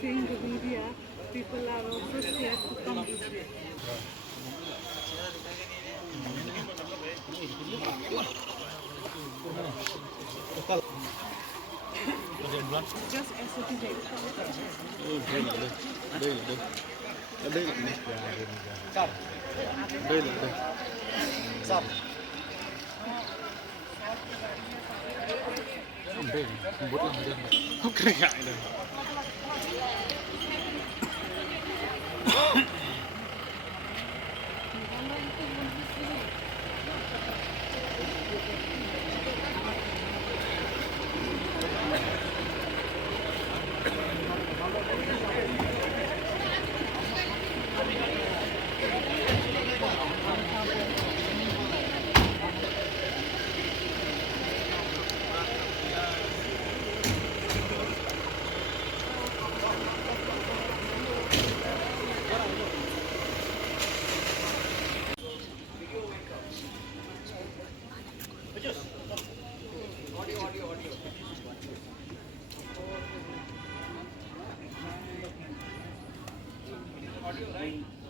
seeing the media, people are also scared to come this way. Just as it is. Không kể ngại được. Audio, right?